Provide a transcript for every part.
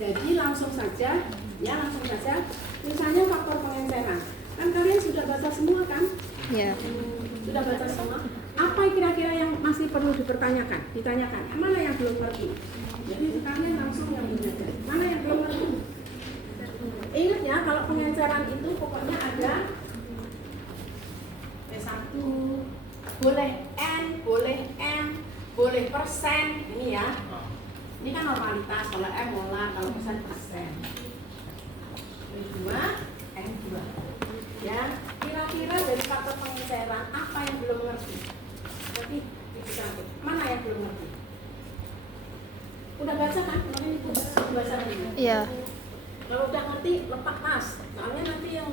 Jadi langsung saja, misalnya faktor pengenceran. Kan kalian sudah baca semua kan? Ya. Sudah baca semua. Apa kira-kira yang masih perlu ditanyakan? Mana yang belum ngerti? Jadi kalian langsung yang belajar. Mana yang belum ngerti? Ingat ya, kalau pengenceran itu pokoknya ada P1, boleh N, boleh M, boleh persen. Ini ya. Ini kan normalitas, kalau M molar, kalau persen. P2, N2. Ya, kira-kira dari faktor pengenceran apa yang belum ngerti? Nanti dicatat. Mana yang belum ngerti? Udah baca kan? Kemarin itu baca ini. Iya. Kalau udah ngerti lepas tas. Soalnya nanti yang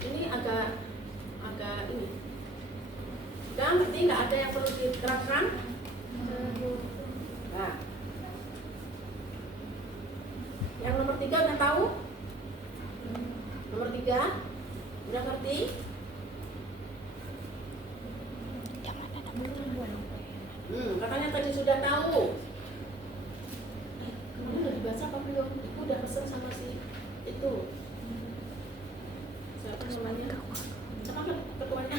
ini agak ini. Udah ngerti, nggak ada yang perlu diterapkan? Nah. Yang nomor 3 udah tahu? Nomor 3 udah ngerti? Katanya tadi sudah tahu. Kemarin udah dibaca apa belum? Ibu udah pesen sama si itu. Siapa namanya? Siapa ketuanya?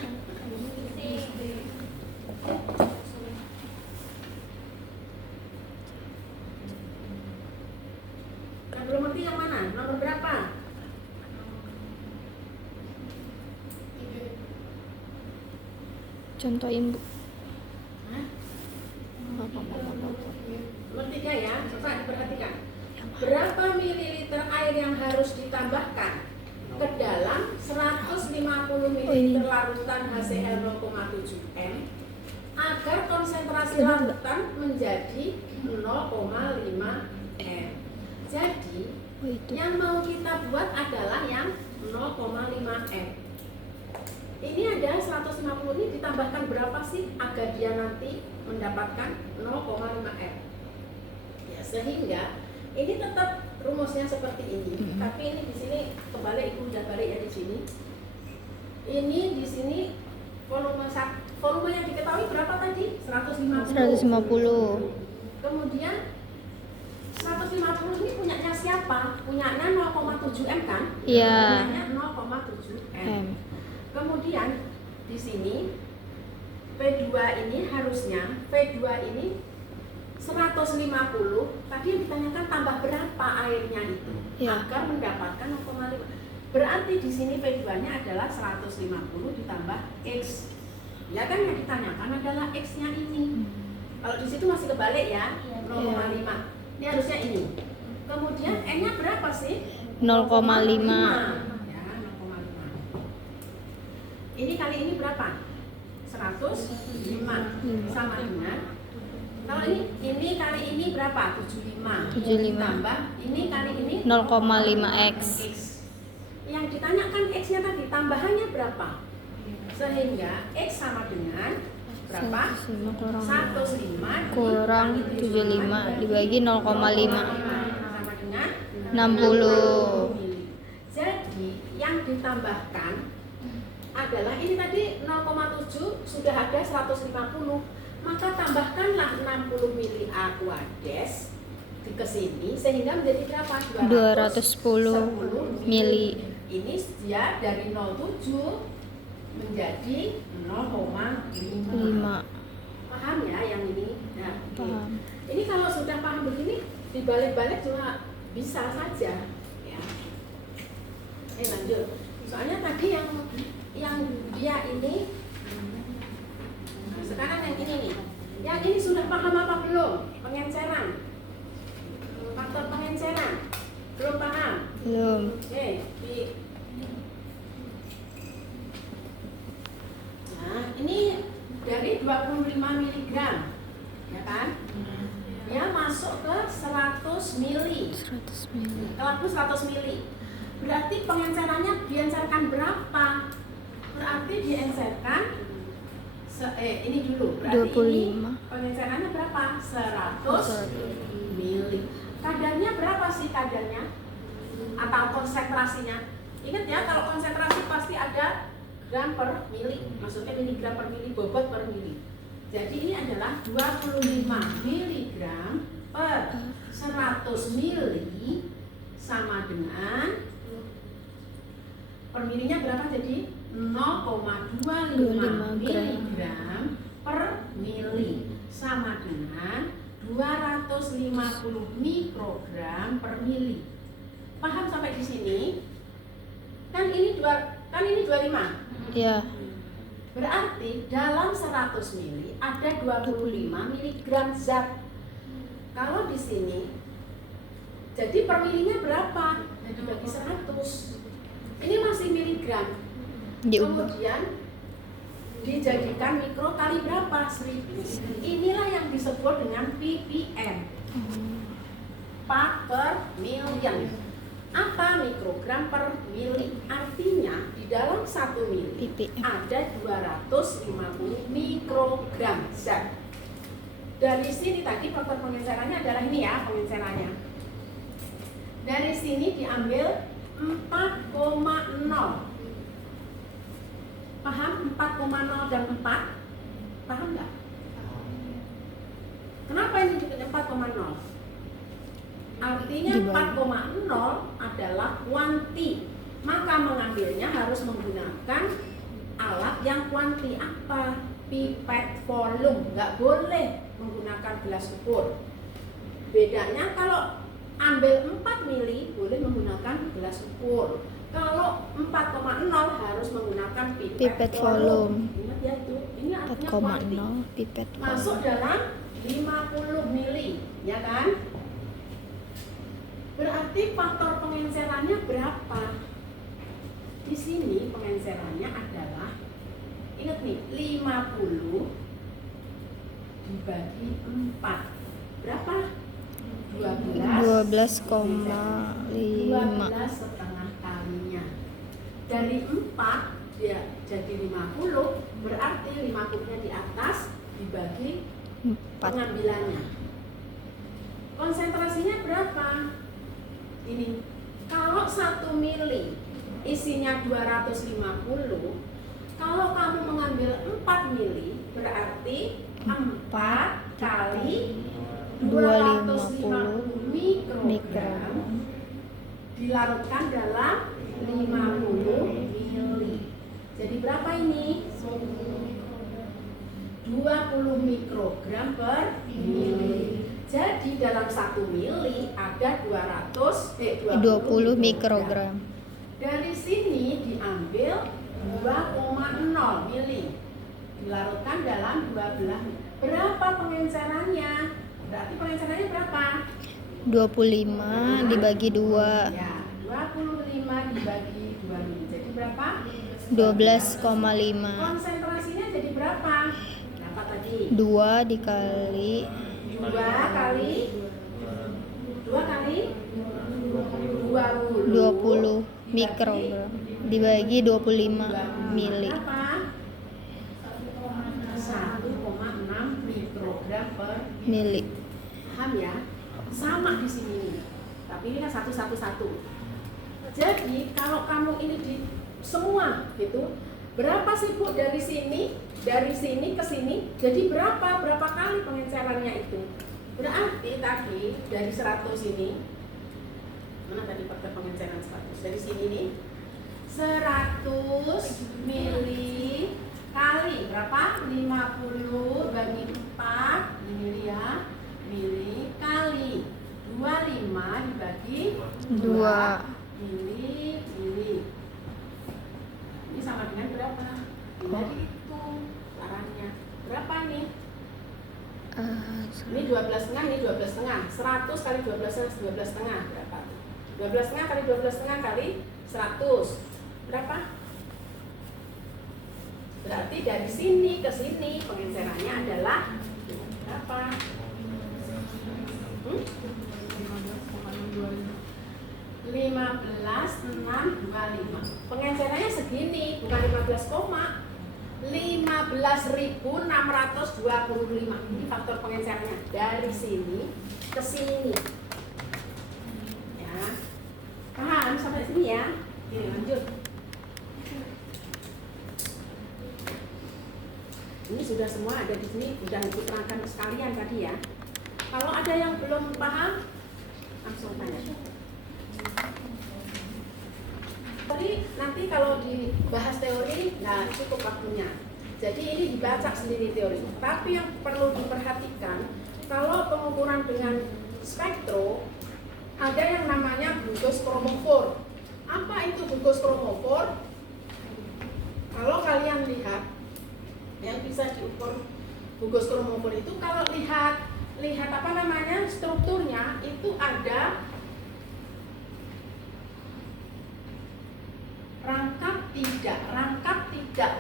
Nah, belum ngerti yang mana? Nomor berapa? Contohin, Bu. Hah? Nomor 3 ya, coba diperhatikan. Berapa mililiter air yang harus ditambahkan ke dalam 150 ml larutan HCl 0,7 M agar konsentrasi larutan menjadi 0,5 M. Jadi, yang mau kita buat adalah yang 0,5 M. Ini ada 150 ini ditambahkan berapa sih agar dia nanti mendapatkan 0,5 M. Ya, sehingga ini tetap rumusnya seperti ini. Tapi ini di sini kebalik, Ibu udah balik ya di sini. Ini di sini volume yang diketahui berapa tadi? 150. Kemudian 150 ini punyanya siapa? Punyanya 0,7 M kan? Iya. Punyanya 0,7 M. Kemudian di sini P2 ini harusnya P2 ini 150. Tadi yang ditanyakan tambah berapa airnya itu agar mendapatkan 0,5. Berarti di sini P2-nya adalah 150 ditambah X. Ya kan yang ditanyakan adalah X-nya ini. Kalau di situ masih kebalik ya, 0,5. Ini harusnya ini. Kemudian N-nya berapa sih? 0,5. Ini kali ini berapa? 105 sama dengan, kalau ini kali ini berapa? 75 tambah ini kali ini 0,5 X. Yang ditanyakan X-nya tadi tambahannya berapa? Sehingga X sama dengan berapa? 105 kurang 75 dibagi 0,5 sama dengan 60. Jadi yang ditambahkan adalah ini tadi 0,7 sudah ada 150, maka tambahkanlah 60 mili aquades ke sini sehingga menjadi berapa? 210 mili. Ini dia dari 07 menjadi 0,5. Paham ya yang ini? Nah, Paham. ini kalau sudah paham begini dibalik-balik juga bisa saja ya. Lanjut. Soalnya tadi yang dia ini, sekarang yang ini nih, yang ini sudah paham apa belum? Pengenceran, faktor pengenceran, belum paham? Belum. Oke, nah ini dari 25 mg, ya kan? Dia masuk ke 100 mili. 100 mili. Kalau 100 mili, berarti pengencerannya diencerkan berapa? Berarti diencerkan ini dulu. Berarti 25. ini pengencerannya berapa? 100 mili. Kadarnya berapa sih kadarnya? Atau konsentrasinya? Ingat ya, kalau konsentrasi pasti ada gram per mili. Maksudnya miligram per mili, bobot per mili. Jadi ini adalah 25 miligram per 100 mili sama dengan per milinya berapa jadi? 0,25 miligram per mili sama dengan 250 mikrogram per mili. Paham sampai di sini? Kan ini 25. Ya. Berarti dalam 100 mili ada 25 miligram zat. Kalau di sini jadi per milinya berapa? Jadi bagi 100. Ini masih miligram. Diubah. Kemudian dijadikan mikro kali berapa? 1000. Inilah yang disebut dengan ppm. Part per million. Apa mikrogram per mili? Artinya di dalam 1 mili ppm. ada 250 mikrogram zat. Dari sini tadi faktor pengencerannya adalah ini ya, pengencerannya. Dari sini diambil 4,0. Paham 4,0 dan 4? Paham nggak? Kenapa ini disebut 4,0? Artinya 4,0 adalah kuanti. Maka mengambilnya harus menggunakan alat yang kuanti. Apa? Pipet volume. Nggak boleh menggunakan gelas ukur. Bedanya kalau ambil 4 mili boleh menggunakan gelas ukur. Kalau 4,0 harus menggunakan pipet volume. Ingat ya itu. Ini artinya kuanti. 4,0 pipet Masuk volume. dalam 50 mili, ya kan? Berarti faktor pengencerannya berapa? Di sini pengencerannya adalah, ingat nih, 50 dibagi 4. Berapa? 12,5. 12 setengah kalinya. Dari 4 dia jadi 50, berarti 50-nya di atas dibagi 4. pengambilannya. Konsentrasinya berapa? Ini kalau 1 mili isinya 250, kalau kamu mengambil 4 mili berarti 4 kali 250 mikrogram dilarutkan dalam 50 mili. Jadi berapa ini? 20 mikrogram per mili. Jadi dalam 1 mili ada 20 mikrogram. Dari sini diambil 2,0 mili. Dilarutkan dalam 12. Berapa pengencerannya? Berarti pengencerannya berapa? 25 dibagi 2. Ya, 25 dibagi 2 mili. Jadi berapa? 12,5. Konsentrasinya jadi berapa? Berapa tadi? 2 dikali 20 mikrogram dibagi 25 mili. Berapa? 1,6 mikrogram per Mili. paham ya? Sama di sini. Tapi ini kan satu. Jadi kalau kamu ini di semua gitu, berapa sih Bu dari sini ke sini? Jadi berapa kali pengencerannya itu? Berarti tadi dari 100 ini, mana tadi faktor pengenceran 100? Dari sini nih, 100 mili kali berapa? 50 bagi 4 mili ya, mili kali 25 dibagi 2 mili. Ini sama dengan berapa? Tinggal dihitung caranya. Berapa nih? Ini 12,5, ini 12,5. 100 kali 12,5, 12,5 berapa? 12,5 kali 12,5 kali 100 berapa? Berarti dari sini ke sini pengencerannya adalah berapa? 15,625. Pengencerannya segini, bukan 15, 15.625. Ini faktor pengencerannya dari sini ke sini. Ya, paham sampai sini ya? Oke, lanjut. Ini sudah semua ada di sini, sudah diterangkan sekalian tadi ya. Kalau ada yang belum paham, langsung tanya. Teori nanti kalau dibahas teori nggak cukup waktunya. Jadi ini dibaca sendiri teori. Tapi yang perlu diperhatikan, kalau pengukuran dengan spektro, ada yang namanya glucose chromophore. Apa itu glucose chromophore? Kalau kalian lihat, yang bisa diukur glucose chromophore itu, kalau lihat apa namanya strukturnya itu ada rangkap tidak.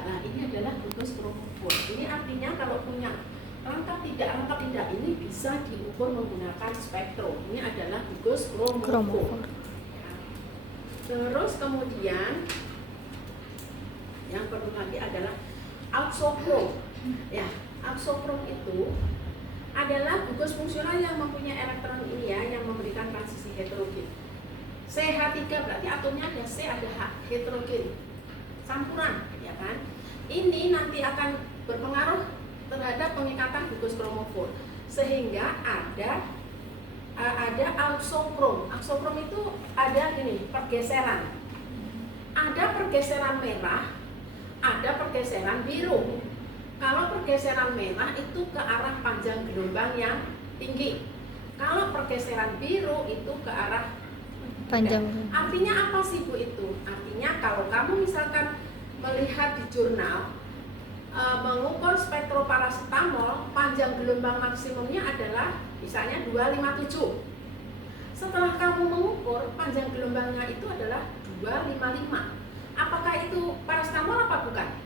Nah, ini adalah glucose chromophore. Ini artinya kalau punya rangkap tidak ini bisa diukur menggunakan spektro. Ini adalah glucose chromophore. Ya. Terus kemudian yang perlu lagi adalah auxochrome. Ya, auxochrome itu adalah glucose fungsional yang mempunyai elektron ini ya, yang memberikan transisi heterogen. CH3 berarti atomnya ada C, ada H, heterogen, campuran, ya kan? Ini nanti akan berpengaruh terhadap pengikatan glucose chromophore, sehingga ada auxochrome. Auxochrome itu ada gini, pergeseran. Ada pergeseran merah, ada pergeseran biru. Kalau pergeseran merah itu ke arah panjang gelombang yang tinggi. Kalau pergeseran biru itu ke arah Panjang. Artinya apa sih Bu itu? Artinya kalau kamu misalkan melihat di jurnal mengukur spektroparasetamol, panjang gelombang maksimumnya adalah misalnya 257. Setelah kamu mengukur, panjang gelombangnya itu adalah 255. Apakah itu parasetamol apa bukan?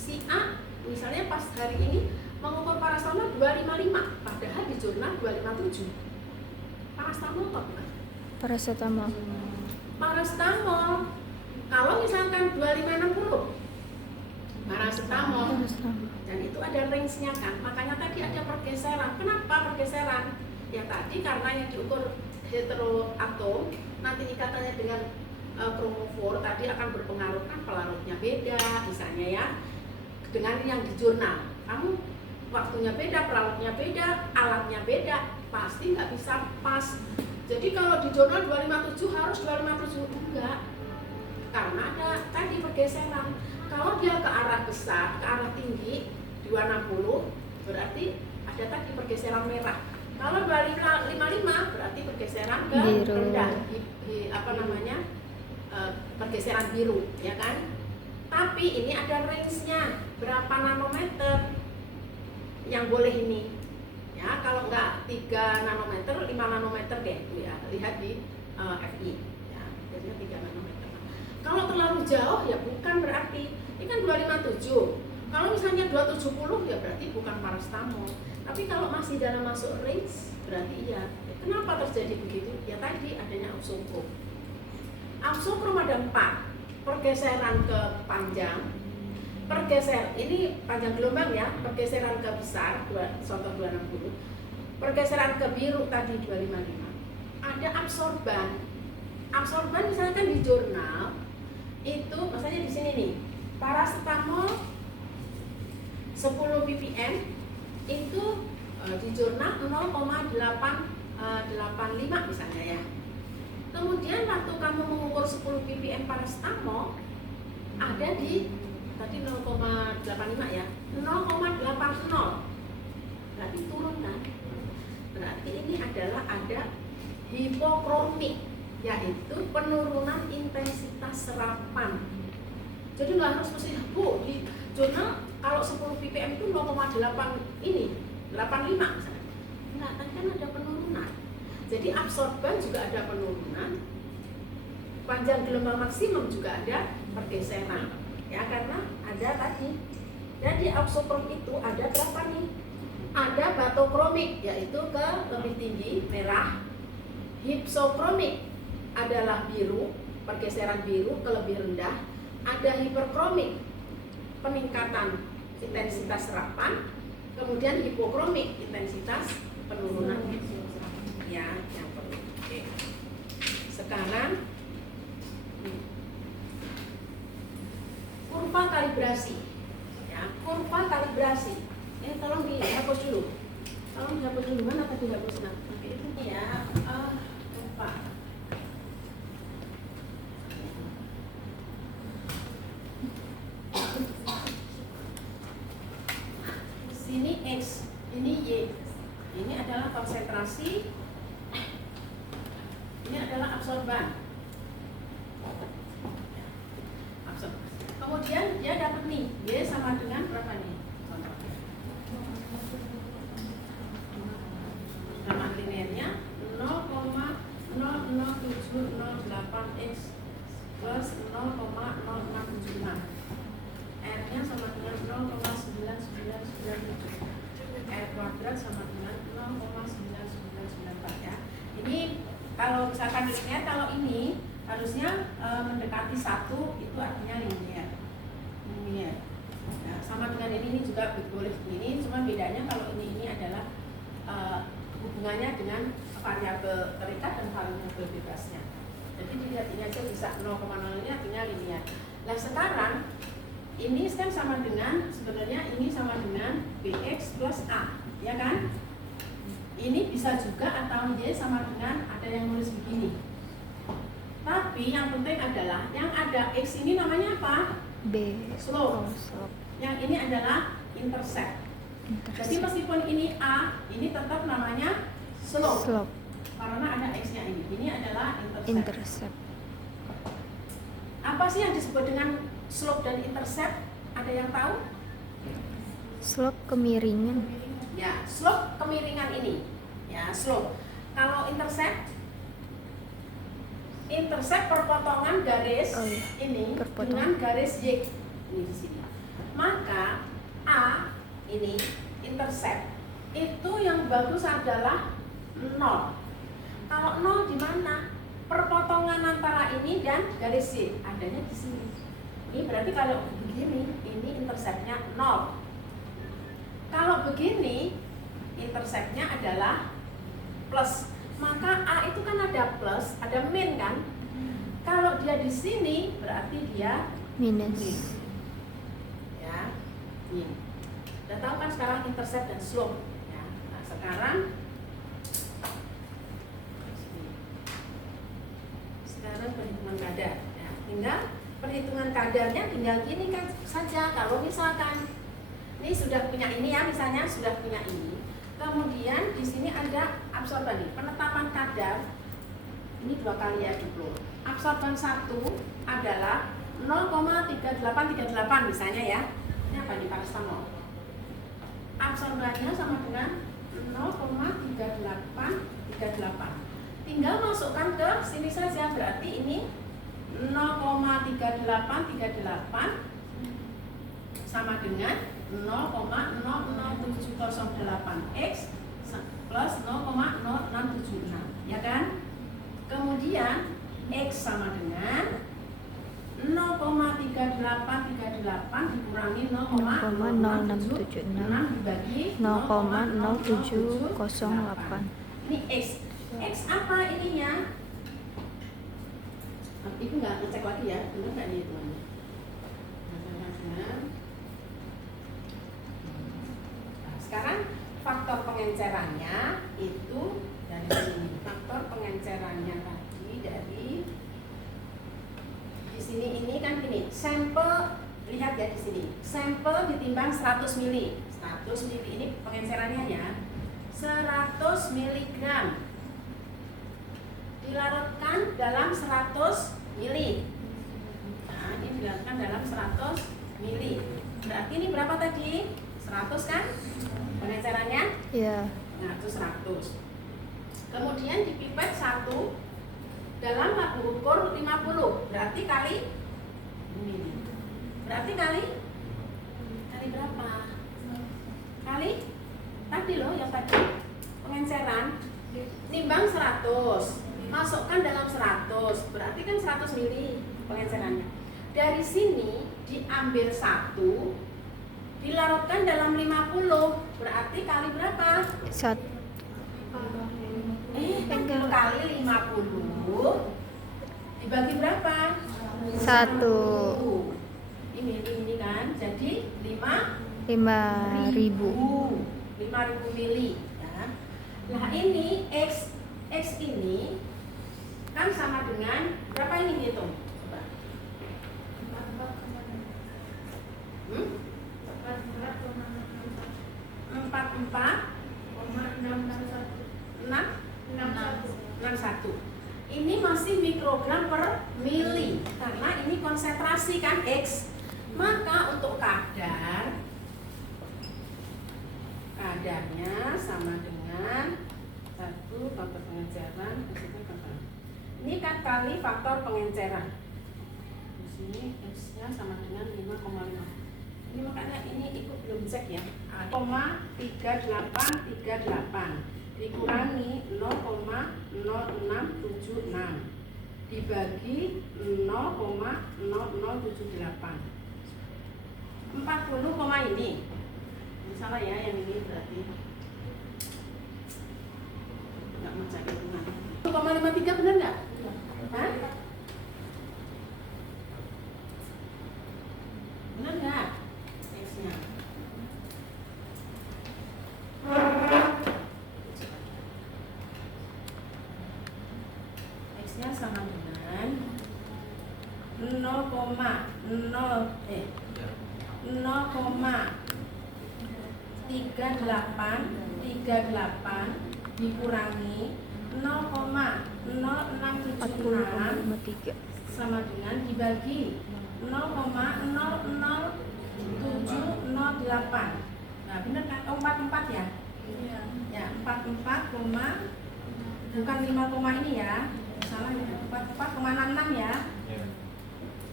Si A misalnya pas hari ini mengukur parasetamol 255, padahal di jurnal 257. Parasetamol apa bukan? Paracetamol. Parasetamol. Kalau misalkan 2560, parasetamol. Dan itu ada range-nya kan. Makanya tadi ada pergeseran. Kenapa pergeseran? Ya tadi karena yang diukur heteroatom, nanti ikatannya dengan chromophore tadi akan berpengaruh kan, pelarutnya beda misalnya ya. Dengan yang di jurnal, kamu waktunya beda, pelarutnya beda, alatnya beda, pasti nggak bisa pas. Jadi kalau di jurnal 257 harus 257, enggak, karena ada tadi pergeseran. Kalau dia ke arah besar, ke arah tinggi 260, berarti ada tadi pergeseran merah. Kalau 255 berarti pergeseran ke Biru. rendah, apa namanya, pergeseran biru, ya kan? Tapi ini ada range-nya, berapa nanometer yang boleh ini. Ya, kalau enggak 3 nanometer, 5 nanometer deh, ya, lihat di FI. Ya, jadinya 3 nanometer. Kalau terlalu jauh ya bukan berarti. Ini kan 257. Kalau misalnya 270 ya berarti bukan parasetamol. Tapi kalau masih dalam masuk range berarti iya. Kenapa terjadi begitu? Ya tadi adanya auxochrome. Auxochrome ada 4. Pergeseran ke panjang, ini panjang gelombang ya, pergeseran ke besar, contoh 260, pergeseran ke biru tadi 255. Ada absorban misalkan di jurnal itu, misalnya di sini nih, parasetamol 10 ppm itu di jurnal 0,885 misalnya ya. Kemudian waktu kamu mengukur 10 ppm parasetamol ada di tadi 0,85 ya, 0,80. Berarti turun kan? Berarti ini adalah ada hipokromik, yaitu penurunan intensitas serapan. Jadi nggak harus mesti Bu di jurnal kalau 10 ppm itu 0,8 ini 85 misalnya. Enggak, kan ada penurunan. Jadi absorban juga ada penurunan, panjang gelombang maksimum juga ada pergeseran, ya karena ada tadi. Dan di auxochrome itu ada berapa nih? Ada batokromik, yaitu ke lebih tinggi merah. Hypsokromik adalah biru, pergeseran biru ke lebih rendah. Ada hiperkromik, peningkatan intensitas serapan. Kemudian hipokromik, intensitas penurunan. Ya, yang perlu. Oke. Sekarang kurva kalibrasi. Ya, kurva kalibrasi. bagus. Nah, ini ya, lupa. Sini X, ini Y. Ini adalah konsentrasi, ini adalah absorban. Kemudian dia dapat nih, Y sama dengan berapa nih? Nama linearnya 0,00708X plus 0,0675. R-nya sama dengan 0,9997. R kuadrat sama dengan 0,9994 ya. Ini kalau misalkan linear, kalau ini harusnya mendekati 1, itu artinya linear. Ya, sama dengan ini juga boleh begini, cuma bedanya kalau ini adalah hubungannya dengan variabel terikat dan variabel bebasnya. Jadi dilihat ini aja bisa 0,0 ini artinya linear. Nah sekarang ini kan sama dengan, sebenarnya ini sama dengan Bx plus A, ya kan? Ini bisa juga atau Y sama dengan, ada yang nulis begini. Tapi yang penting adalah yang ada X ini namanya apa? B. Slope. Slope. Yang ini adalah intercept. Jadi meskipun ini A, ini tetap namanya slope. Slope. Karena ada X-nya ini. Ini adalah intercept. Intercept. Apa sih yang disebut dengan slope dan intercept? Ada yang tahu? Slope kemiringan. Ya, slope kemiringan ini. Ya, slope. Kalau intercept perpotongan garis ini dengan garis Y ini di sini. Maka A ini intercept itu yang bagus adalah 0. Kalau 0 di mana? Perpotongan antara ini dan garis Y adanya di sini. Ini berarti kalau begini ini interceptnya 0. Kalau begini interceptnya adalah plus. Maka A itu kan ada plus, ada min kan? Kalau dia di sini berarti dia Minus. min. Ya, min. Udah tahu kan sekarang intercept dan slope. Ya. Nah sekarang perhitungan kadar. Ya, tinggal perhitungan kadarnya tinggal gini kan saja. Kalau misalkan ini sudah punya ini ya, misalnya sudah punya ini. Kemudian di sini ada absorban nih, penetapan kadar ini 2 kali ya dulu. Absorban 1 adalah 0,3838 misalnya ya. Ini apa nih paracetamol? Absorbannya sama dengan 0,3838. Tinggal masukkan ke sini saja, berarti ini 0,3838 sama dengan 0,00708X plus 0,0676, ya kan? Kemudian X sama dengan 0,3838 dikurangi 0,0676 dibagi 0,0708. Ini X. X apa ininya? Ibu nggak ngecek lagi ya, benar nggak nih teman-teman? Sekarang faktor pengencerannya itu dari sini. Faktor pengencerannya tadi dari di sini ini kan gini. Sampel, lihat ya di sini. Sampel ditimbang 100 mili. 100 mili ini pengencerannya ya. 100 miligram dilarutkan dalam 100 mili. Nah, ini dilarutkan dalam 100 mili. Berarti ini berapa tadi? 100 kan? Pengencerannya? Ya. Nah, itu 100. Kemudian dipipet 1 dalam labu ukur 50. Berarti kali ini. Berarti kali berapa? Kali tadi loh yang tadi pengenceran timbang 100. Masukkan dalam 100. Berarti kan 100 mili pengencerannya. Dari sini diambil 1 dilarutkan dalam 50, berarti kali berapa? 1. Kali 50 dibagi berapa? 1. Ini kan, jadi 5.000 5.000 mili ya. Nah ini X ini kan sama dengan berapa ini hitung? Coba. 44,661. Ini masih mikrogram per mili karena ini konsentrasi kan X. Maka untuk kadarnya sama dengan 1 faktor pengenceran. Ini kan kali faktor pengenceran. Di sini X-nya sama dengan 5,5. Ini makanya ini ikut belum cek ya. 0,3838 dikurangi 0,0676 dibagi 0,0078 40, ini salah ya, yang ini berarti nggak mau cek hitungan. 1,53 benar nggak? Hah? Benar nggak? X-nya X-nya sama dengan 0,3838 dikurangi 0,0676 sama dengan dibagi 0,00708. Nah benar kan? 44 ya? Iya. Ya 44, bukan 5, ini ya, salah ya, 44,66 ya.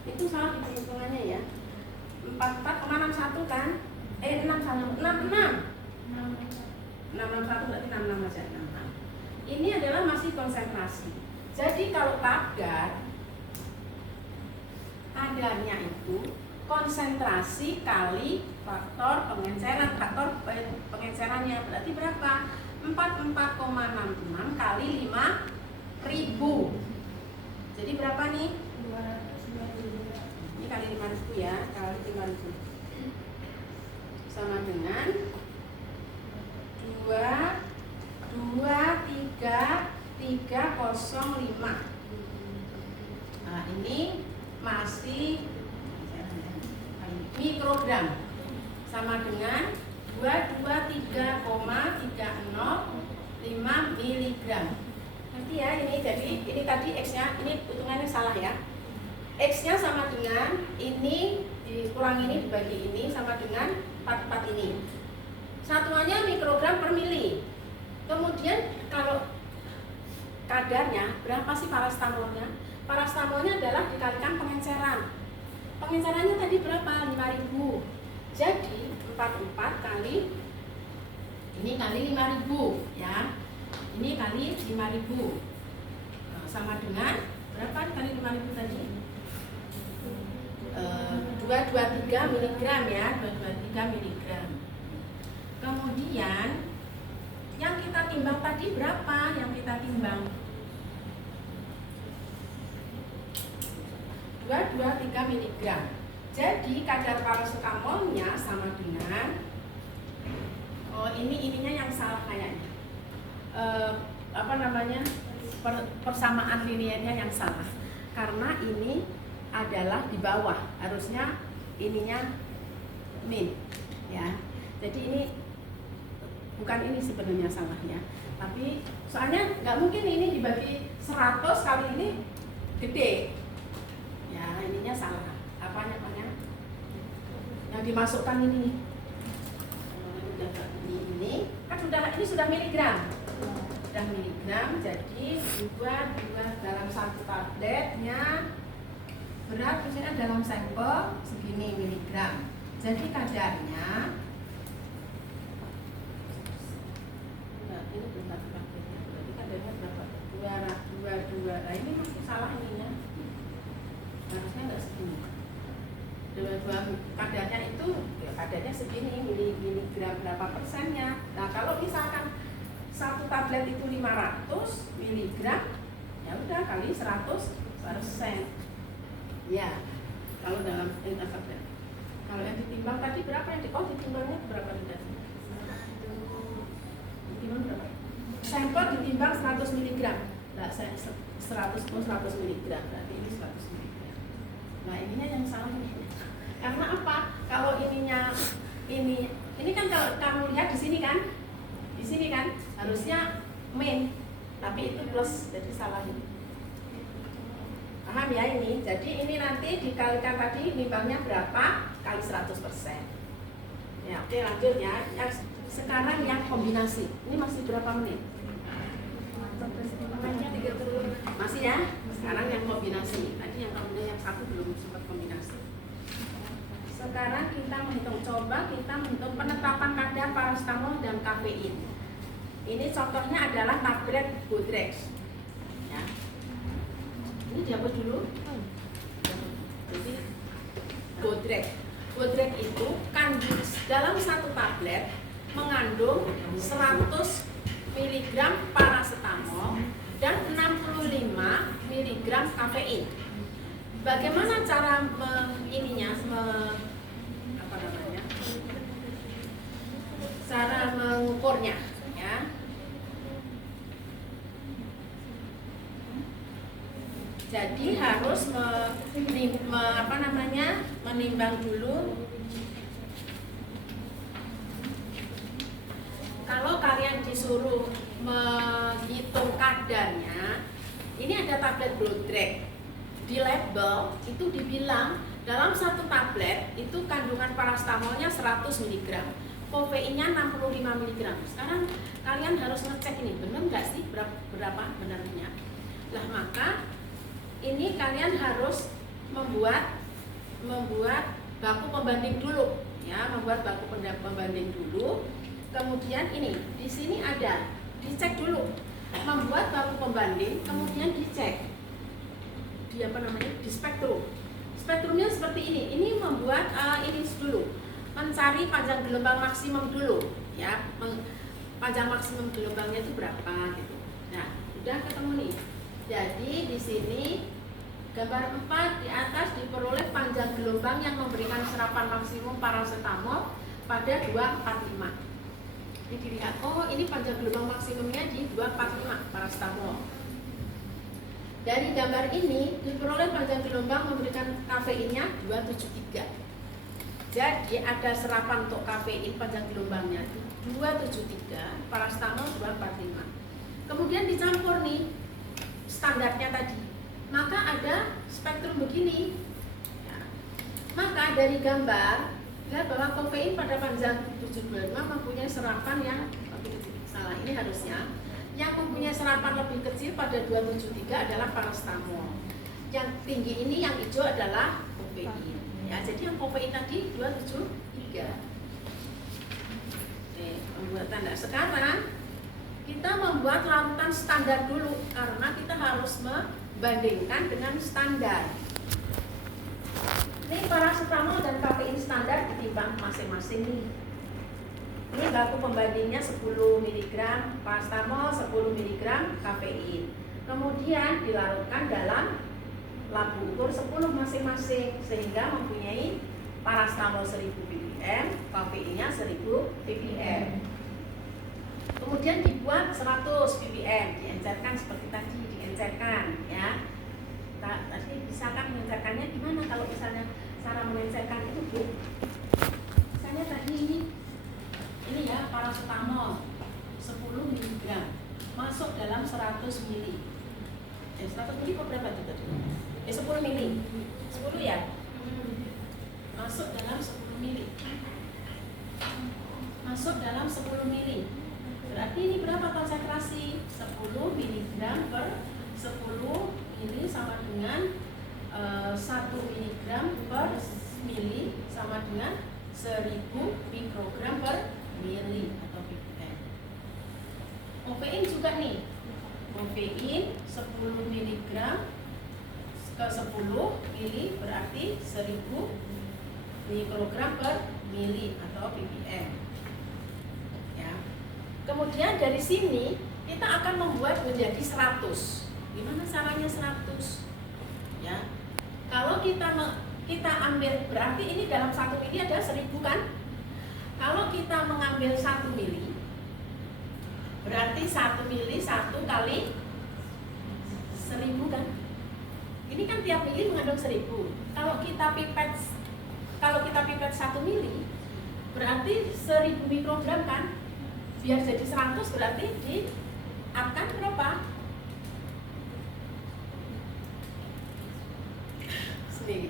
Itu salah hitungannya ya. 44,61 kan? 66 berarti 66 aja, 66. Ini adalah masih konsentrasi. Jadi kalau kadarnya itu konsentrasi kali faktor pengencerannya berarti berapa? 44,66 kali 5.000. Jadi berapa nih? 220. Ini kali 5.000 ya, kali 5.000 sama dengan 22305. Nah ini masih mikrogram sama dengan 223,305 miligram. Nanti ya ini, jadi ini tadi X-nya, ini hitungannya salah ya. X-nya sama dengan ini dikurang ini dibagi ini sama dengan 44 ini. Satuannya mikrogram per mili. Kemudian kalau kadarnya berapa sih parastamolnya? Parastamolnya adalah dikalikan pengenceran. Pengencerannya tadi berapa? 5.000. Jadi 44 kali ini kali 5.000 ya. Ini kali 5.000. Sama dengan berapa kali 5.000 tadi? 223 miligram ya, 223 miligram. Kemudian yang kita timbang tadi berapa? Yang kita timbang 223 miligram. Jadi kadar parasetamolnya sama dengan ininya yang salah kayaknya. Persamaan linearnya yang salah. Karena ini adalah di bawah, harusnya ininya min ya. Jadi ini bukan ini sebenarnya salahnya, tapi soalnya nggak mungkin ini dibagi 100 kali ini gede ya, ininya salah. Apanya yang dimasukkan ini kan sudah miligram, jadi dua dalam satu tabletnya berat misalnya dalam sampel segini miligram. Jadi kadarnya ini berapa tabletnya? Berarti kadarnya berapa? 22. Nah ini masih salah ininya. Harusnya nggak segini. 22 kadarnya itu kadarnya segini miligram berapa persennya. Nah kalau misalkan satu tablet itu 500 miligram, ya udah kali 100%. Ya, kalau dalam tablet. Kalau yang ditimbang tadi berapa yang ditimbangnya berapa tadi? Ditimbang berapa? sampel ditimbang 100 mg. Nah, 100 mg berarti ini 100 mg. Nah, ininya yang salah ini. Karena apa? Kalau ininya ini kan kalau kamu lihat di sini kan? Di sini kan harusnya min, tapi itu plus, jadi salah ini. Paham ya ini? Jadi ini nanti dikalikan tadi nimbangnya berapa kali 100%. Ya, oke lanjut ya. Sekarang yang kombinasi. Ini masih berapa menit? Masih ya? Sekarang yang kombinasi. Tadi yang yang satu belum sempat kombinasi. Sekarang kita menghitung, coba kita menghitung penetapan kadar paracetamol dan kafein. Ini contohnya adalah tablet Bodrex. Ya. Ini dihapus dulu. Jadi Bodrex. Bodrex itu kandung dalam satu tablet mengandung 100 mg paracetamol dan 65 mg kafein. Bagaimana cara cara mengukurnya? Ya. Jadi harus menimbang dulu. Kalau kalian disuruh menghitung kadarnya, ini ada tablet Bodrex. Di label itu dibilang dalam satu tablet itu kandungan paracetamolnya 100 mg, kafeinnya 65 mg. Sekarang kalian harus ngecek ini benar nggak sih berapa benarnya. Lah maka ini kalian harus membuat baku pembanding dulu, ya, membuat baku pembanding dulu. Kemudian ini di sini ada, dicek dulu, membuat baku pembanding, kemudian dicek di di spektrum. Spektrumnya seperti ini membuat ini dulu, mencari panjang gelombang maksimum dulu, ya, panjang maksimum gelombangnya itu berapa gitu. Nah, udah ketemu nih. Jadi di sini gambar 4 di atas diperoleh panjang gelombang yang memberikan serapan maksimum paracetamol pada 245. Ini dilihat, oh ini panjang gelombang maksimumnya di 245 paracetamol. Dari gambar ini diperoleh panjang gelombang memberikan kafeinnya 273. Jadi ada serapan untuk kafein panjang gelombangnya 273, paracetamol 245. Kemudian dicampur nih standarnya tadi. Maka ada spektrum begini. Ya. Maka dari gambar lihat bahwa kafein pada panjang 725 mempunyai serapan yang lebih kecil. Salah, ini harusnya yang mempunyai serapan lebih kecil pada 273 adalah paracetamol. Yang tinggi ini yang hijau adalah kafein. Ya, jadi yang kafein tadi 273. Oke, membuat tanda. Sekarang kita membuat larutan standar dulu karena kita harus membandingkan dengan standar. Ini paracetamol dan kafein standar ditimbang masing-masing nih. Ini baku pembandingnya 10 mg paracetamol, 10 mg kafein. Kemudian dilarutkan dalam labu ukur 10 masing-masing sehingga mempunyai paracetamol 1000 ppm, kafeinnya 1000 ppm. Kemudian dibuat 100 ppm, diencerkan seperti tadi, diencerkan ya. Tadi bisa kan mengencerkannya gimana kalau misalnya cara mengencerkan itu Bu? Misalnya tadi ini ya paracetamol 10 mg masuk dalam 100 ml. 100 ml kok berapa tuh tadi? 10 ml. 10 ya? Masuk dalam 10 ml. Masuk dalam 10 ml. Berarti ini berapa konsentrasi? 10 mg per 10 ml sama dengan 1 mg per mili sama dengan 1000 mikrogram per mili atau ppm. Kafein juga nih. Kafein 10 mg ke 10 mili berarti 1000 mikrogram per mili atau ppm. Ya. Kemudian dari sini kita akan membuat menjadi 100. Gimana caranya 100? Ya. Kalau kita ambil, berarti ini dalam 1 mili ada 1000 kan? Kalau kita mengambil 1 mili, Berarti 1 mili 1 kali 1000 kan? Ini kan tiap mili mengandung 1000. Kalau kita pipet 1 mili berarti 1000 mikrogram kan? Biar jadi 100 berarti akan berapa? Sini.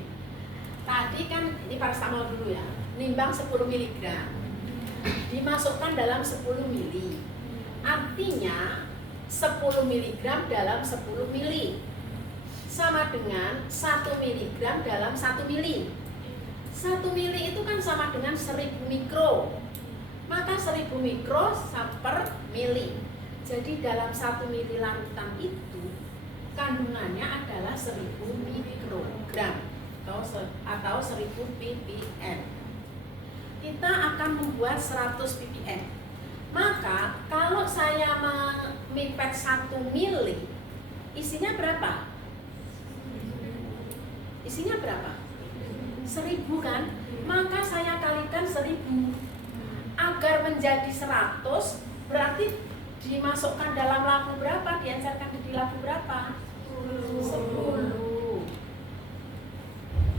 Tadi kan ini paracetamol dulu ya. Nimbang 10 mg. Dimasukkan dalam 10 mili. Artinya 10 mg dalam 10 mili sama dengan 1 mg dalam 1 mili. 1 mili itu kan sama dengan 1000 mikro. Maka 1000 mikro per mili. Jadi dalam 1 mili larutan itu kandungannya adalah 1000 mikrogram atau 1000 ppm. Kita akan membuat 100 ppm. Maka kalau saya memipet 1 mili, isinya berapa? Isinya berapa? 1000 kan? Maka saya kalikan 1000. Agar menjadi 100 berarti dimasukkan dalam lampu berapa? Diencerkan di lampu berapa? 10.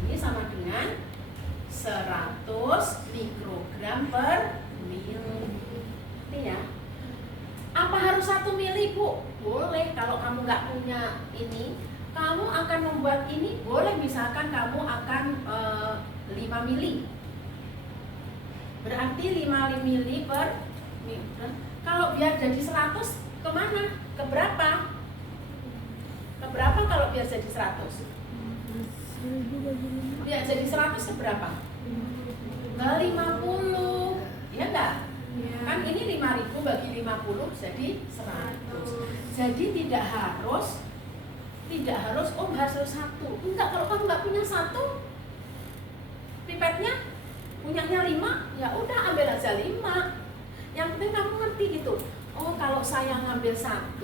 Ini sama dengan 100 mikrogram per mil. Ini ya. Apa harus 1 mili, Bu? Boleh. Kalau kamu nggak punya ini, kamu akan membuat ini. Boleh, misalkan kamu akan 5 mili. Berarti 5 mili per mil. Kalau biar jadi 100, kemana? Ke berapa? Ke berapa kalau biar jadi 100? Biar jadi 100 ke berapa? Ke 50. Iya enggak? Ya. Kan ini 5000 bagi 50 jadi 100. Jadi tidak harus oh harus 1. Enggak, kalau kamu nggak punya 1 pipetnya, punyanya 5, ya udah ambil aja 5. Yang penting kamu ngerti gitu. Oh, kalau saya ngambil 1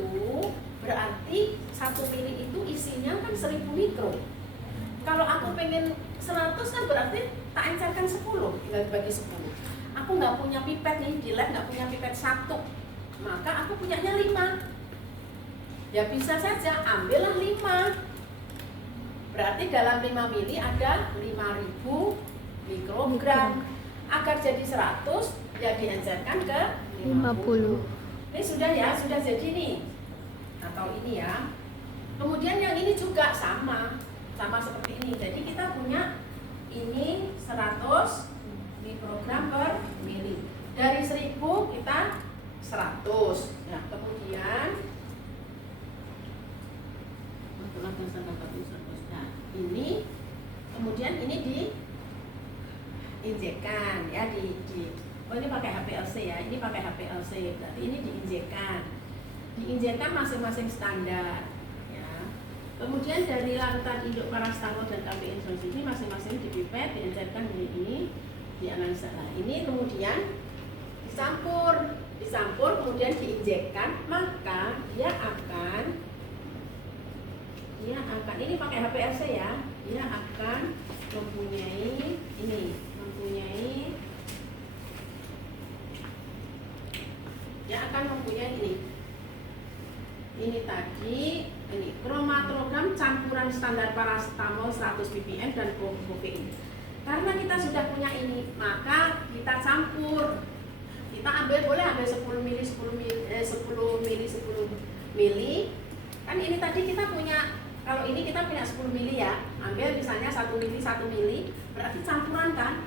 berarti 1 mili itu isinya kan 1000 mikro. Kalau aku pengen 100 kan berarti tak encerkan 10, tinggal dibagi 10. Aku nggak punya pipet nih, di lab nggak punya pipet 1, maka aku punyanya 5. Ya bisa saja, ambillah 5. Berarti dalam 5 mili ada 5000 mikrogram. Agar jadi 100, ya diencerkan ke 50. Ini sudah ya, sudah jadi nih. Atau ini ya. Kemudian yang ini juga sama seperti ini. Jadi kita punya ini 100 mikrogram per mili. Dari 1000 kita 100. Nah, kemudian nah, ini kemudian ini diinjekkan ya oh ini pakai HPLC ya, ini pakai HPLC, berarti ini diinjekkan masing-masing standar ya. Kemudian dari larutan induk paracetamol dan kafein ini masing-masing dipipet, diinjekkan ini dianalisa. Nah, ini kemudian dicampur kemudian diinjekkan, maka dia akan ini pakai HPLC ya, dia akan mempunyai ini tadi ini kromatogram campuran standar paracetamol 100 ppm dan kofein. Karena kita sudah punya ini, maka kita campur. Kita boleh ambil 10 mili. Kan ini tadi kita punya, kalau ini kita punya 10 mili ya. Ambil misalnya 1 mili, berarti campuran kan?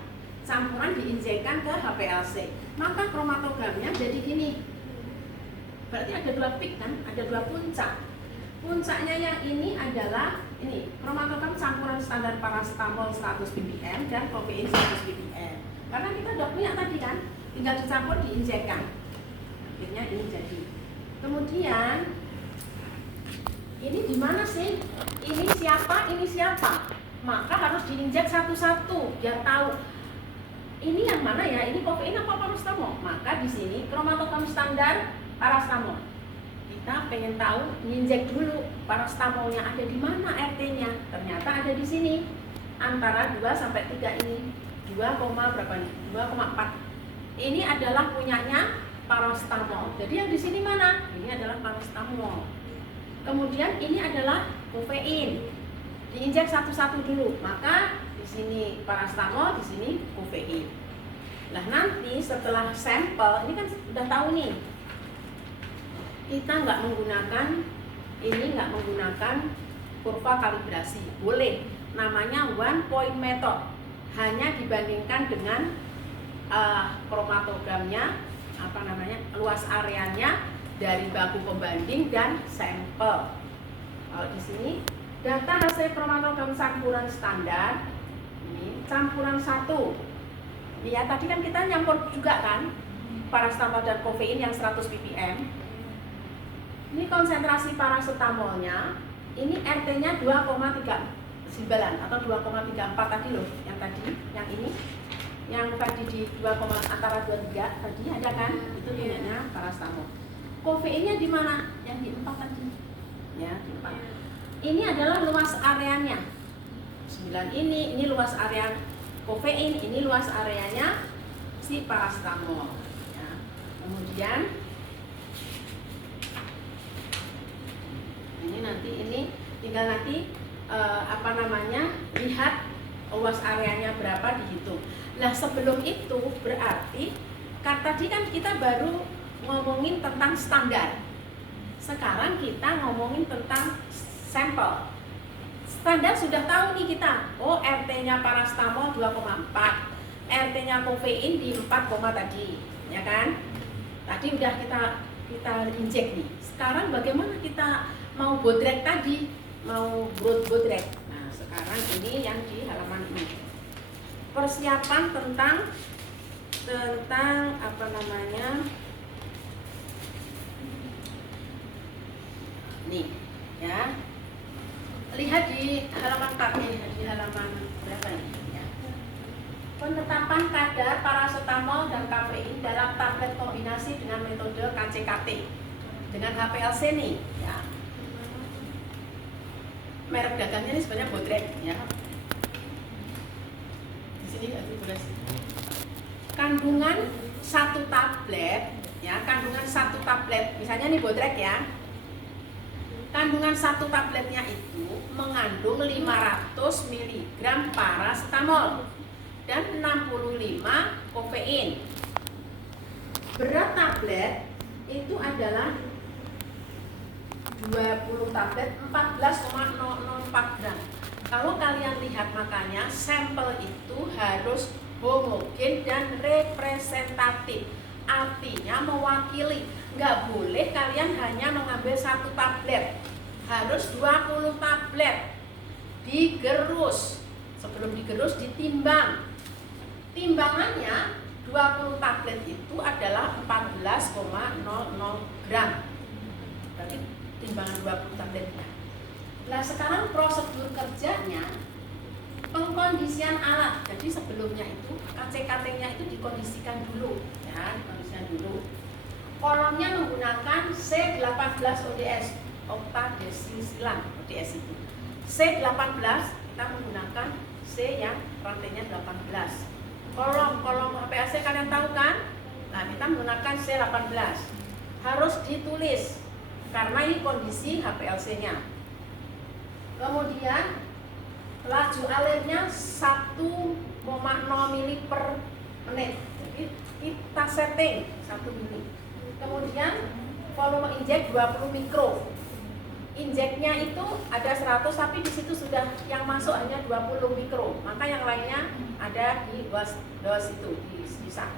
Campuran diinjekkan ke HPLC. Maka kromatogramnya jadi gini. Berarti ada 2 peak kan? Ada 2 puncak. Puncaknya yang ini adalah ini kromatogram campuran standar paracetamol 100 ppm dan kofein 100 ppm. Karena kita udah punya tadi kan, tinggal dicampur diinjekkan. Akhirnya ini jadi. Kemudian ini gimana sih? Ini siapa? Maka harus diinjek satu-satu biar tahu ini yang mana ya? Ini kofein apa paracetamol? Maka di sini kromatogram standar paracetamol. Kita pengen tahu, nginjek dulu paracetamolnya ada di mana RT-nya. Ternyata ada di sini. Antara 2 sampai 3 ini. 2, berapa nih? 2,4. Ini adalah punyanya parastamol. Jadi yang di sini mana? Ini adalah parastamol. Kemudian ini adalah kofein. Diinjek satu-satu dulu. Maka di sini parastamol, di sini kofein. Nah nanti setelah sampel, ini kan udah tahu nih, kita nggak menggunakan kurva kalibrasi. Boleh, namanya one point method. Hanya dibandingkan dengan kromatogramnya, luas areanya dari baku pembanding dan sampel. Kalau di sini data hasil kromatogram campuran standar, ini campuran 1. Ya tadi kan kita nyampur juga kan parastamol dan kofein yang 100 ppm. Ini konsentrasi paracetamolnya, ini RT-nya 2,39 atau 2,34 tadi loh, yang ini yang tadi di antara 23 tadi ada kan, itu nilainya parastamol. Kofeinnya di mana? Yang di 4 tadi. Ya, di 4. Ini adalah luas areanya. 9 ini luas area kofein, ini luas areanya si parastamol. Ya. Kemudian ini tinggal nanti lihat luas areanya berapa dihitung. Nah sebelum itu berarti tadi kan kita baru ngomongin tentang standar. Sekarang kita ngomongin tentang sampel. Standar sudah tahu nih kita, oh RT-nya parastamol 2,4, RT-nya kofein di 4, tadi, ya kan? Tadi udah kita injek nih. Sekarang bagaimana kita mau bodrek tadi, mau bodrek. Nah sekarang ini yang di halaman ini. Persiapan tentang nih, ya. Lihat di halaman 4 nih, di halaman berapa ini ya. Penetapan kadar paracetamol dan kafein dalam tablet kombinasi dengan metode KCKT dengan HPLC nih ya. Merek dagangnya ini sebenarnya Bodrek ya. Di sini nggak ditulis. Kandungan 1 tablet ya, kandungan 1 tablet misalnya nih Bodrek ya. Kandungan 1 tabletnya itu mengandung 500 mg paracetamol dan 65 kofein. Berat tablet itu adalah 20 tablet 14,004 gram. Kalau kalian lihat makanya sampel itu harus homogen dan representatif. Artinya mewakili. Nggak boleh kalian hanya mengambil 1 tablet, harus 20 tablet. Digerus, sebelum digerus ditimbang. Timbangannya 20 tablet itu adalah 14,00 gram. Berarti timbangan 20 tabletnya. Nah sekarang prosedur kerjanya, pengkondisian alat. Jadi sebelumnya itu KCKT-nya itu dikondisikan dulu, ya, dikondisikan dulu. Kolomnya menggunakan C18 ODS, oktadesisilan ODS itu. C18 kita menggunakan C yang rantainya 18. Kolom HPLC kalian tahu kan? Nah kita menggunakan C18. Harus ditulis karena ini kondisi HPLC-nya. Kemudian laju alirnya 1,0 mili per menit. Jadi kita setting 1 mili. Kemudian volume injek 20 mikro. Injeknya itu ada 100 tapi di situ sudah yang masuk hanya 20 mikro. Maka yang lainnya ada di dos itu di sisa.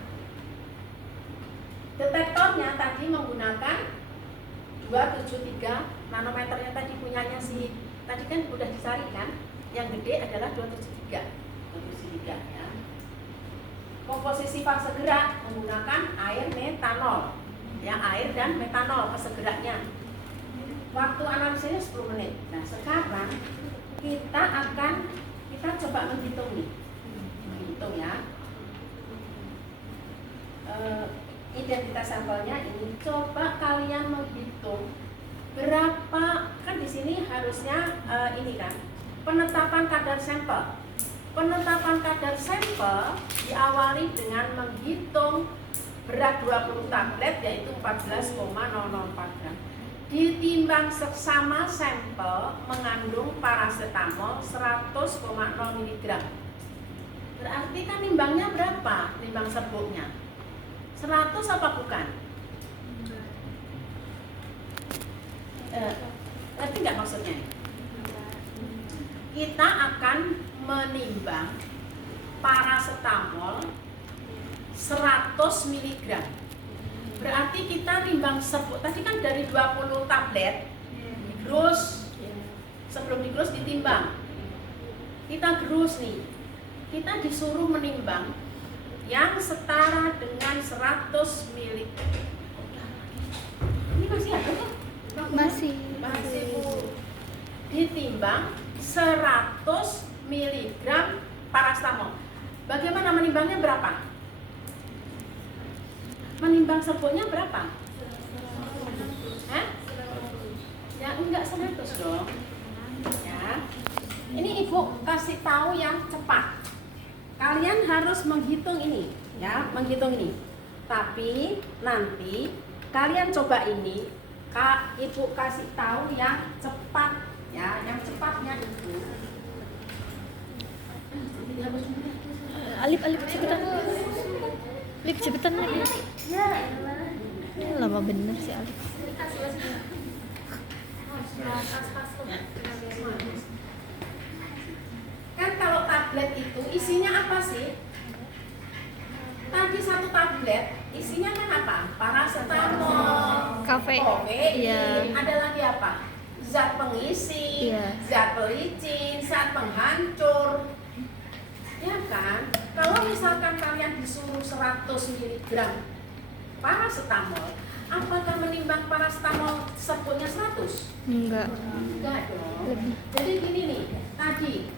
Detektornya tadi menggunakan 273 nanometernya tadi punyanya si tadi kan udah dicari kan. Yang gede adalah 273 ya. Komposisi fase gerak menggunakan air metanol. Ya, air dan metanol kesegeraknya. Waktu analisisnya 10 menit. Nah, sekarang kita coba menghitung nih. Menghitung ya. Identitas sampelnya ini coba kalian menghitung berapa, kan di sini harusnya ini kan penetapan kadar sampel. Penetapan kadar sampel diawali dengan menghitung berat 20 tablet yaitu 14,004 gram. Ditimbang seksama sampel mengandung paracetamol 100,0 mg. Berarti kan nimbangnya berapa? Nimbang serbuknya 100 apa bukan? Ngerti nggak maksudnya? Kita akan menimbang paracetamol 100 mg. Berarti kita timbang serbuk tadi kan dari 20 tablet digerus. Sebelum digerus ditimbang. Kita gerus nih. Kita disuruh menimbang yang setara dengan 100 mg. Ini masih ada kan? Masih. Masih, Bu. Ditimbang 100 mg paracetamol. Bagaimana menimbangnya berapa? Menimbang serbuknya berapa? Hah? Ya enggak 100 dong. Ya. Ini Ibu kasih tahu yang cepat. Kalian harus menghitung ini, ya, menghitung ini. Tapi nanti kalian coba ini, Kak, Ibu kasih tahu yang cepat, ya, yang cepatnya itu. Alip cepetan. Alip cepetan lagi. Lama bener sih Alip. Kan kalau tablet itu isinya apa sih? Tadi satu tablet isinya kan apa? Paracetamol, Kafein. Iya. ada lagi apa? Zat pengisi, Iya. zat pelicin, zat penghancur. Ya kan? Kalau misalkan kalian disuruh 100 mg paracetamol, apakah menimbang paracetamol serbuknya 100? Enggak. Enggak dong. Lebih. Jadi gini nih, tadi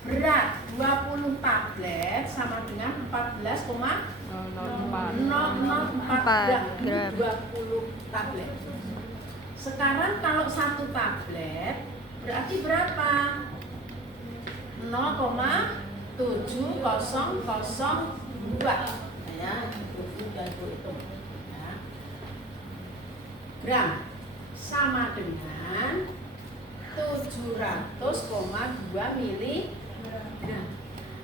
berat 20 tablet sama dengan 14,004 gram. 20 tablet. Sekarang kalau satu tablet berarti berapa? 0,7002 ya, itu ya. Gram sama dengan 700,2 miligram.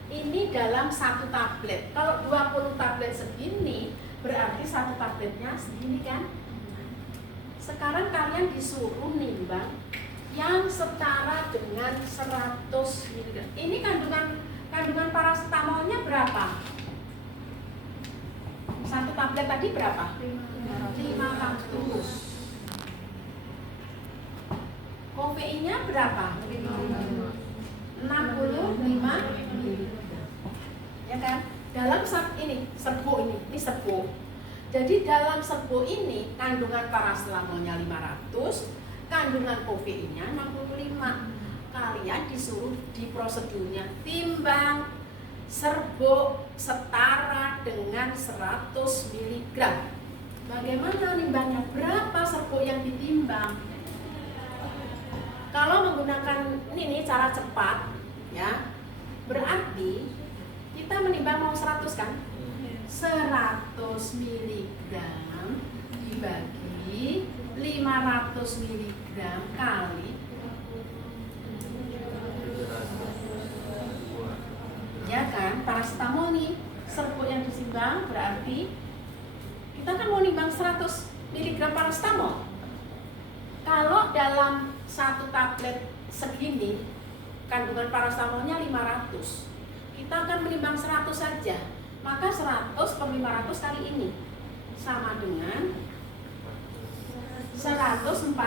Ini dalam satu tablet. Kalau 20 tablet segini, berarti satu tabletnya segini kan? Sekarang kalian disuruh nimbang yang setara dengan 100 mg. Ini kandungan paracetamolnya berapa? Satu tablet tadi berapa? 500. Kofeinnya berapa? 65 mg. Ya kan? Dalam ini serbuk ini serbuk. Jadi dalam serbuk ini kandungan paracetamolnya 500, kandungan kofeinnya 65. Kalian disuruh di prosedurnya timbang serbuk setara dengan 100 mg. Bagaimana nimbangnya? Berapa serbuk yang ditimbang? Kalau menggunakan ini cara cepat, ya, berarti kita menimbang mau 100 kan? 100 mg dibagi 500 mg kali, ya kan, paracetamol nih serbuk yang ditimbang, berarti kita kan mau nimbang 100 mg paracetamol. Kalau dalam satu tablet segini kandungan paracetamolnya 500, kita akan menimbang 100 saja. Maka 100 per 500 kali ini sama dengan 140,04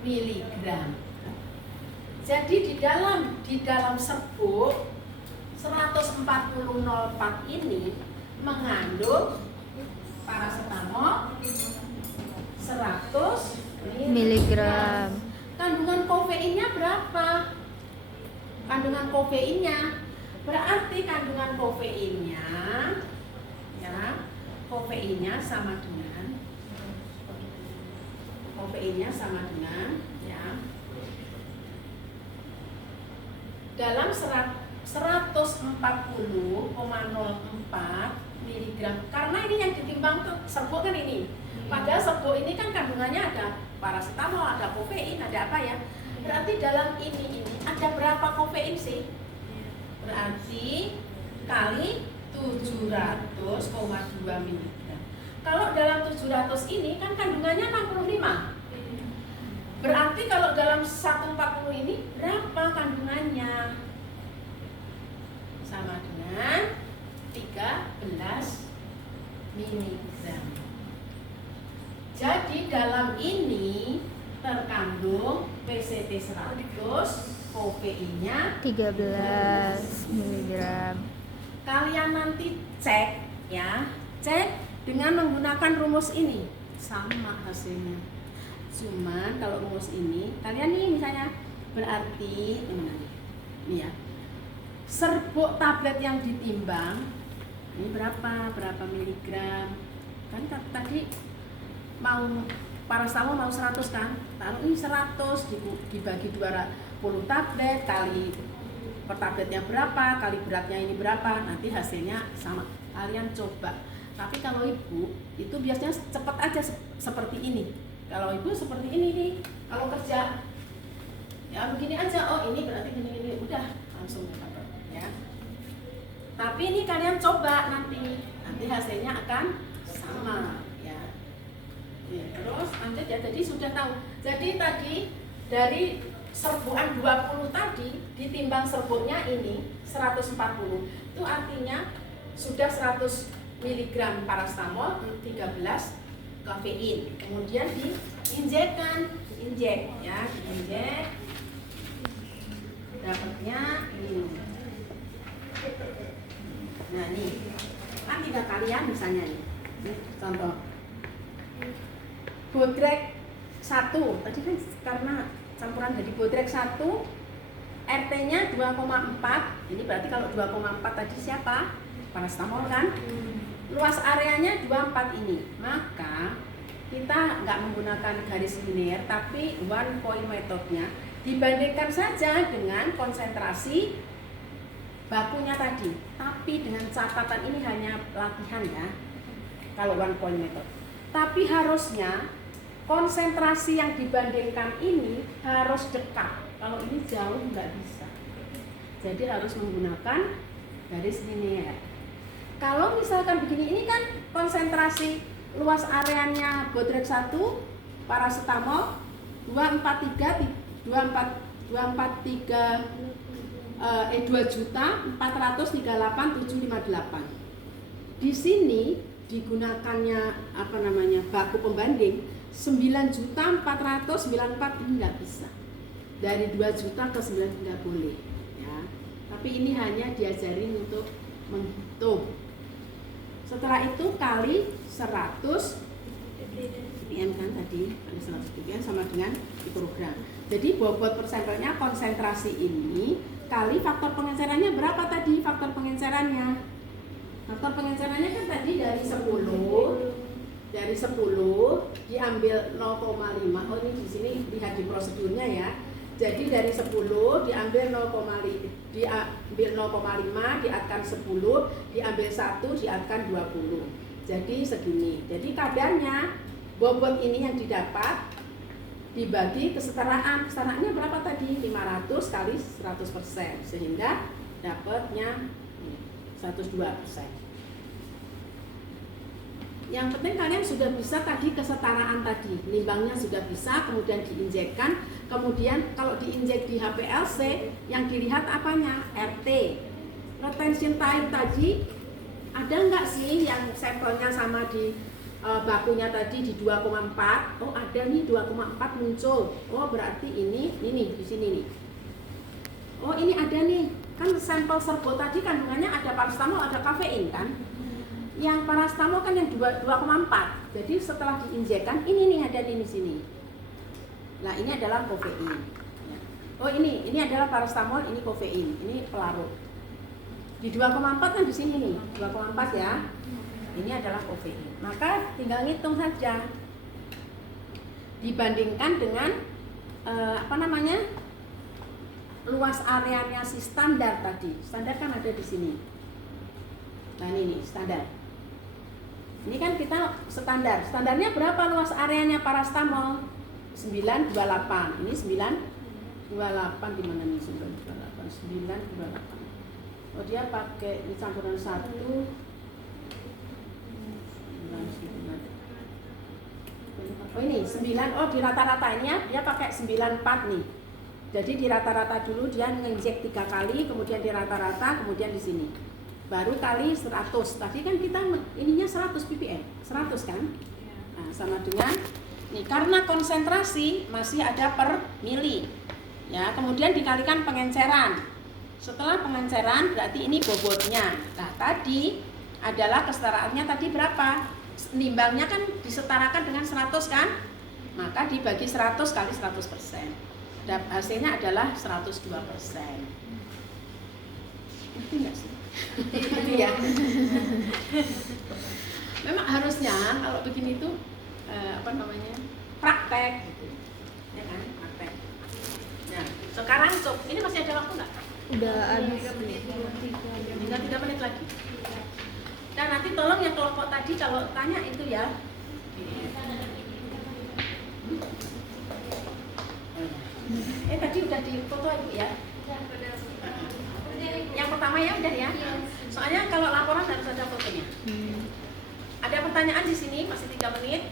miligram. Jadi di dalam serbuk 140,04 ini mengandung paracetamol 100 miligram. Kandungan kofeinnya berapa? Kandungan kofeinnya berarti kandungan kofeinnya, ya, kofeinnya sama dengan ya, dalam 140,04 miligram. Karena ini yang ditimbang tuh serbuk kan ini. Padahal serbuk ini kan kandungannya ada paracetamol, ada kofein, ada apa ya? Berarti dalam ini ada berapa kofein sih? Berarti kali 700,2 miligram. Kalau dalam 700 ini kan kandungannya 65. Berarti kalau dalam 140 ini berapa kandungannya? Sama dengan 13 miligram. Jadi dalam ini terkandung PCT 100, kofeinnya 13 miligram. Kalian nanti cek ya, cek dengan menggunakan rumus ini, sama hasilnya. Cuman kalau rumus ini, kalian nih misalnya berarti ini ya, serbuk tablet yang ditimbang ini berapa miligram? Kan tadi mau paracetamol mau 100 kan? Taruh ini 100 dibagi 20 tablet kali per tabletnya berapa, kali beratnya ini berapa, nanti hasilnya sama. Kalian coba. Tapi kalau ibu itu biasanya cepat aja seperti ini. Kalau ibu seperti ini nih, kalau kerja ya begini aja, oh ini berarti gini udah langsung dapat ya. Tapi ini kalian coba nanti hasilnya akan sama ya. Terus lanjut ya, jadi sudah tahu. Jadi tadi dari serbukan 20 tadi ditimbang serbuknya ini 140, itu artinya sudah 100 mg paracetamol, 13 kafein. Kemudian diinjek ya, diinjek dapatnya ini. Nah nih kan 3 kalian misalnya nih, contoh Bodrek 1 tadi kan karena campuran jadi Bodrek 1 RT-nya 2,4. Ini berarti kalau 2,4 tadi siapa? Paracetamol kan? Luas areanya 24 ini. Maka kita nggak menggunakan garis linear tapi one point metodenya, dibandingkan saja dengan konsentrasi bakunya tadi. Tapi dengan catatan ini hanya latihan ya, kalau one point method. Tapi harusnya konsentrasi yang dibandingkan ini harus dekat. Kalau ini jauh nggak bisa. Jadi harus menggunakan garis linear. Kalau misalkan begini, ini kan konsentrasi luas areanya Bodrek 1 paracetamol 2.438.758. Di sini digunakannya baku pembanding 9.494, ini nggak bisa. Dari 2 juta ke 9 nggak boleh ya. Tapi ini hanya diajarin untuk menghitung. Setelah itu kali 100 ppm kan tadi, kali 100 ppm sama dengan mikrogram. Jadi bobot per sampelnya konsentrasi ini kali faktor pengencerannya berapa tadi? Faktor pengencerannya kan tadi dari 10 diambil 0,5. Oh ini di sini lihat di prosedurnya ya. Jadi dari 10 diambil 0,5 diatkan 10 diambil 1 diatkan 20. Jadi segini. Jadi kadarnya bobot ini yang didapat dibagi kesetaraan. Kesetaraannya berapa tadi? 500 kali 100%, sehingga dapatnya 102%. Yang penting kalian sudah bisa tadi kesetaraan tadi, nimbangnya sudah bisa, kemudian diinjekkan, kemudian kalau diinjek di HPLC yang dilihat apanya? RT. Retention time tadi ada nggak sih yang sampelnya sama di bakunya tadi di 2,4? Oh ada nih 2,4 muncul. Oh berarti ini di sini nih. Oh ini ada nih, kan sampel serbuk tadi kandungannya ada paracetamol, ada kafein kan? Yang paracetamol kan yang 2,4. Jadi setelah diinjekkan ini nih ada di sini. Nah, ini adalah kofein. Oh, ini adalah paracetamol, ini kofein, ini pelarut. Di 2,4 kan di sini nih, 2,4 ya. Ini adalah kofein. Maka tinggal ngitung saja. Dibandingkan dengan luas areanya si standar tadi. Standar kan ada di sini. Nah ini nih standar. Ini kan kita standar. Standarnya berapa luas areanya parastamol? 928. Ini 928 di mana nih 928? 928. Oh dia pakai ini campuran 1. Oh ini 9, oh di rata-rata ini ya, dia pakai 94 nih. Jadi di rata-rata dulu dia nginjek 3 kali, kemudian di rata-rata, kemudian di sini. Baru kali 100. Tadi kan kita ininya 100 ppm, 100 kan? Nah, sama dengan nih karena konsentrasi masih ada per mili. Ya, kemudian dikalikan pengenceran. Setelah pengenceran berarti ini bobotnya. Nah, tadi adalah kesetaraannya tadi berapa? Nimbangnya kan disetarakan dengan 100 kan? Maka dibagi 100 kali 100%. Dan hasilnya adalah 102%. Ngerti nggak sih? Itu ya. Memang harusnya kalau begini tuh praktek gitu. Ya kan? Praktek. Nah, sekarang ini masih ada waktu nggak? Udah habis. Tinggal 3 menit lagi. Dan nanti tolong yang kelompok tadi kalau tanya itu ya. Tadi udah difoto Ibu ya? Yang pertama ya udah ya? Soalnya kalau laporan harus ada fotonya. Ada pertanyaan di sini masih 3 menit.